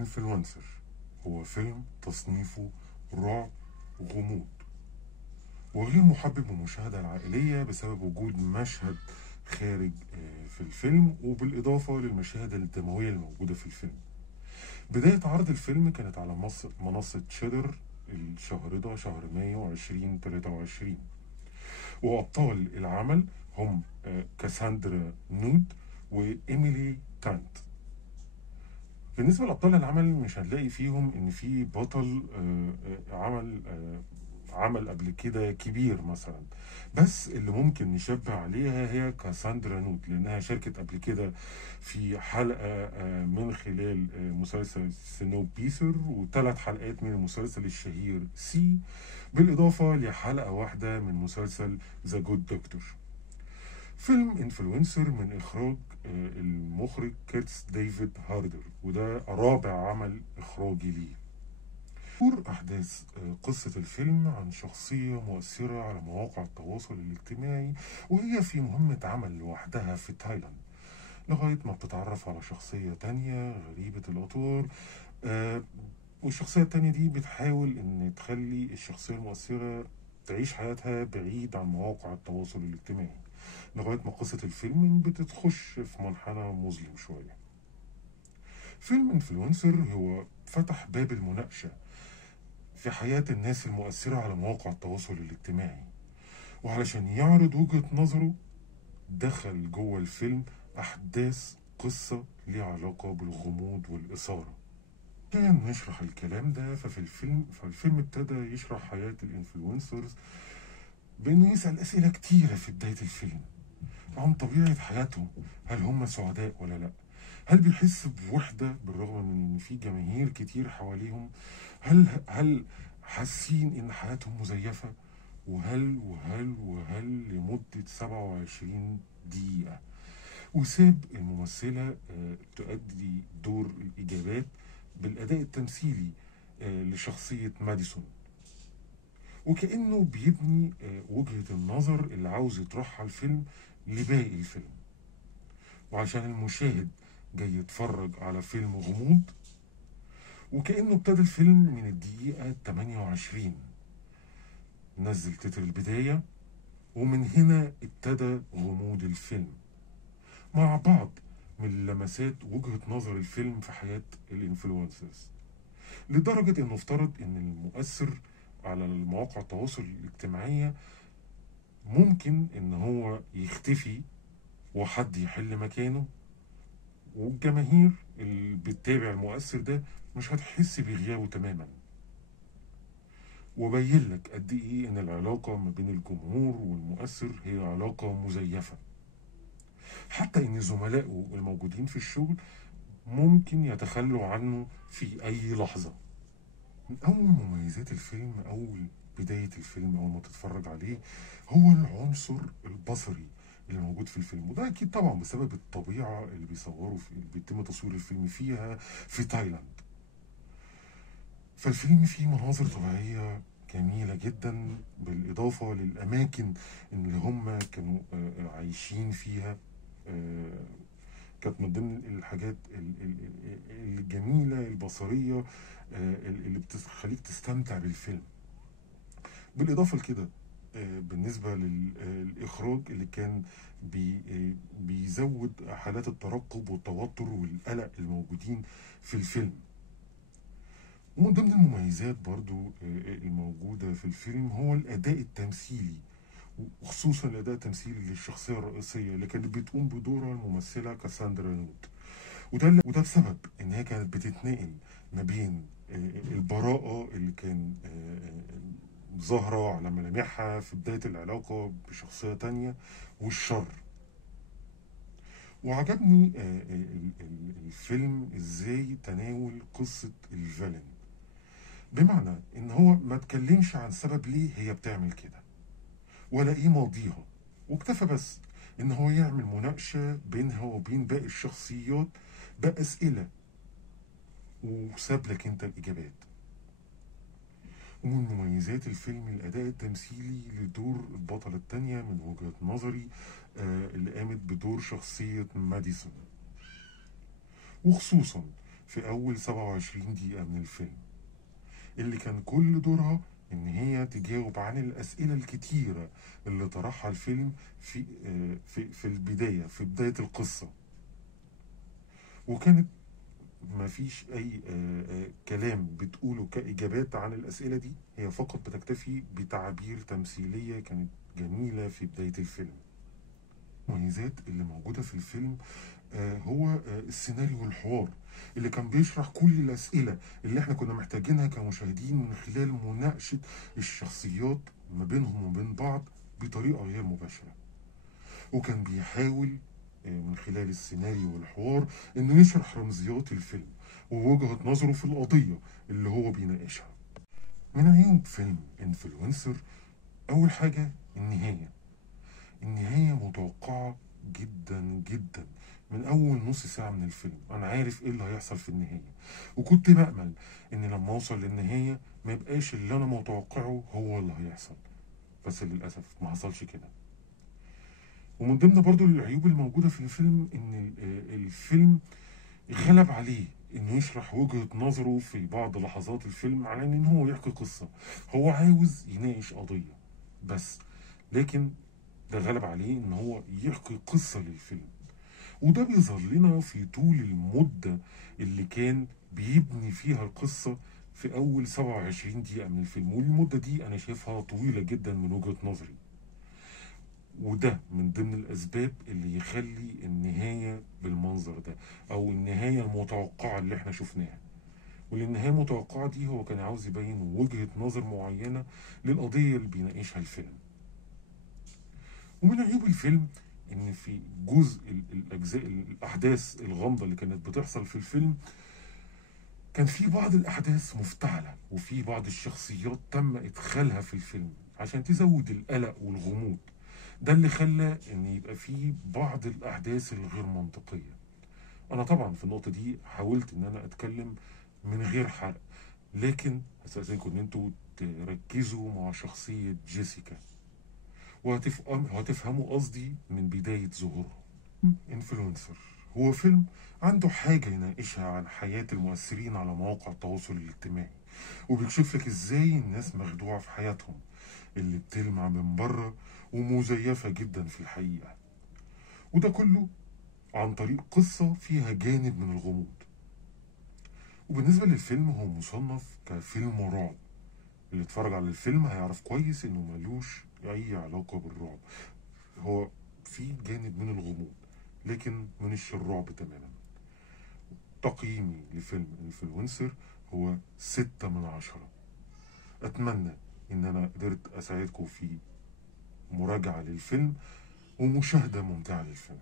انفلونسر هو فيلم تصنيفه رعب غموض، وغير محبب للمشاهدة العائلية بسبب وجود مشهد خارج في الفيلم، وبالإضافة للمشاهد الدموية الموجودة في الفيلم. بداية عرض الفيلم كانت على منصة شيدر الشهر ده، شهر مايو 2023. وأبطال العمل هم كاساندرا نود وإيميلي تانت. بالنسبة لأبطال العمل مش هنلاقي فيهم إن في بطل عمل قبل كده كبير مثلا، بس اللي ممكن نشبه عليها هي كاساندرا نوت، لأنها شاركت قبل كده في حلقة من خلال مسلسل سنو بيسر، وثلاث حلقات من المسلسل الشهير سي، بالإضافة لحلقة واحدة من مسلسل ذا جود دكتور. فيلم انفلونسر من إخراج المخرج كيرتس ديفيد هاردر، وده رابع عمل إخراجي ليه. تدور أحداث قصة الفيلم عن شخصية مؤثرة على مواقع التواصل الاجتماعي، وهي في مهمة عمل لوحدها في تايلاند، لغاية ما بتتعرف على شخصية تانية غريبة الأطوار. والشخصية التانية دي بتحاول إن تخلي الشخصية المؤثرة تعيش حياتها بعيد عن مواقع التواصل الاجتماعي، لغاية ما قصة الفيلم بتتخش في منحنى مظلم شوية. فيلم انفلونسر هو فتح باب المناقشة في حياة الناس المؤثرة على مواقع التواصل الاجتماعي، وعلشان يعرض وجهة نظره دخل جوه الفيلم أحداث قصة ليها علاقة بالغموض والإثارة. كان نشرح الكلام ده فالفيلم ابتدى يشرح حياة الانفلونسرز بأنه يسأل أسئلة كتيرة في بداية الفيلم عن طبيعة حياتهم. هل هم سعداء ولا لأ؟ هل بيحسوا بوحدة بالرغم من إن في جماهير كتير حواليهم؟ هل حاسين إن حياتهم مزيفة؟ وهل لمدة 27 دقيقة. وساب الممثلة تؤدي دور الإجابات بالأداء التمثيلي لشخصية ماديسون، وكأنه بيبني وجهة النظر اللي عاوز يطرحها الفيلم لباقي الفيلم. وعشان المشاهد جاي يتفرج على فيلم غموض، وكأنه ابتدى الفيلم من الدقيقة 28 نزل تتر البداية، ومن هنا ابتدى غموض الفيلم مع بعض من لمسات وجهة نظر الفيلم في حياة الانفلونسرز، لدرجة انه افترض ان المؤثر على المواقع التواصل الاجتماعية ممكن ان هو يختفي وحد يحل مكانه، والجماهير اللي بتتابع المؤثر ده مش هتحس بغيابه تماما. وبين لك قد ايه ان العلاقة ما بين الجمهور والمؤثر هي علاقة مزيفة، حتى ان زملائه الموجودين في الشغل ممكن يتخلوا عنه في اي لحظة. من اول مميزات الفيلم، اول بداية الفيلم اول ما تتفرج عليه، هو العنصر البصري اللي موجود في الفيلم، وده اكيد طبعا بسبب الطبيعة اللي اللي بيتم تصوير الفيلم فيها في تايلاند. فالفيلم فيه مناظر طبيعية جميلة جدا، بالإضافة للأماكن اللي هم كانوا عايشين فيها. كانت من ضمن الحاجات الجميلة البصرية اللي بتخليك تستمتع بالفيلم. بالإضافة لكده بالنسبة للإخراج اللي كان بيزود حالات الترقب والتوتر والقلق الموجودين في الفيلم. ومن ضمن المميزات برضو الموجودة في الفيلم هو الأداء التمثيلي، وخصوصا الأداء التمثيلي للشخصية الرئيسية اللي كانت بتقوم بدورها الممثلة كاساندرا نوت. وده بسبب إن هي كانت بتتنقل ما بين البراءة اللي كان ظاهرة على ملامحها في بداية العلاقة بشخصية تانية، والشر. وعجبني الفيلم ازاي تناول قصة الفيلن، بمعنى ان هو ما تكلمش عن سبب ليه هي بتعمل كده ولا ايه ماضيها، واكتفى بس ان هو يعمل مناقشة بينها وبين باقي الشخصيات بأسئلة، وساب لك انت الاجابات. ومن مميزات الفيلم الأداء التمثيلي لدور البطلة التانية من وجهة نظري اللي قامت بدور شخصية ماديسون، وخصوصا في أول 27 دقيقة من الفيلم، اللي كان كل دورها إن هي تجاوب عن الأسئلة الكتيرة اللي طرحها الفيلم في البداية، في بداية القصة. وكانت ما فيش أي كلام بتقوله كإجابات عن الأسئلة دي، هي فقط بتكتفي بتعابير تمثيلية كانت جميلة في بداية الفيلم. المميزات اللي موجودة في الفيلم هو السيناريو والحوار اللي كان بيشرح كل الأسئلة اللي احنا كنا محتاجينها كمشاهدين من خلال مناقشة الشخصيات ما بينهم وبين بعض بطريقة غير مباشرة. وكان بيحاول من خلال السيناريو والحوار انه يشرح رمزيات الفيلم ووجهة نظره في القضية اللي هو بيناقشها. من عيوب فيلم انفلونسر، اول حاجة النهاية متوقعة جدا جدا. من اول نص ساعة من الفيلم انا عارف ايه اللي هيحصل في النهاية، وكنت بأمل ان لما اوصل للنهاية ما يبقاش اللي انا متوقعه هو اللي هيحصل، بس للأسف ما حصلش كده. ومن ضمن برضو العيوب الموجودة في الفيلم ان الفيلم غلب عليه انه يشرح وجهة نظره في بعض لحظات الفيلم على ان هو يحكي قصة، هو عاوز يناقش قضية بس، لكن ده غلب عليه ان هو يحكي قصة للفيلم. وده بيظهر لنا في طول المدة اللي كان بيبني فيها القصة في اول 27 دقيقة من الفيلم، والمدة دي انا شايفها طويلة جدا من وجهة نظري. وده من ضمن الأسباب اللي يخلي النهاية بالمنظر ده، أو النهاية المتوقعة اللي احنا شفناها. والنهاية المتوقعة دي هو كان عاوز يبين وجهة نظر معينة للقضية اللي بيناقشها الفيلم. ومن عيوب الفيلم إن في جزء الأجزاء الأحداث الغامضة اللي كانت بتحصل في الفيلم كان في بعض الأحداث مفتعلة، وفي بعض الشخصيات تم إدخالها في الفيلم عشان تزود القلق والغموض. ده اللي خلى ان يبقى فيه بعض الاحداث الغير منطقيه. انا طبعا في النقطه دي حاولت ان انا اتكلم من غير حرق، لكن استاذنكم ان انتوا تركزوا مع شخصيه جيسيكا وهتفهموا قصدي من بدايه ظهورها. انفلونسر هو فيلم عنده حاجه يناقشها عن حياه المؤثرين على مواقع التواصل الاجتماعي، وبيكشف لك ازاي الناس مخدوعه في حياتهم اللي بتلمع من بره ومزيفة جدا في الحقيقة، وده كله عن طريق قصة فيها جانب من الغموض. وبالنسبة للفيلم هو مصنف كفيلم رعب، اللي اتفرج على الفيلم هيعرف كويس انه ملوش اي علاقة بالرعب، هو في جانب من الغموض لكن مش الرعب تماما. تقييمي لفيلم انفلونسر هو 6/10. اتمنى ان انا قدرت اساعدكم في مراجعة للفيلم ومشاهدة ممتعة للفيلم.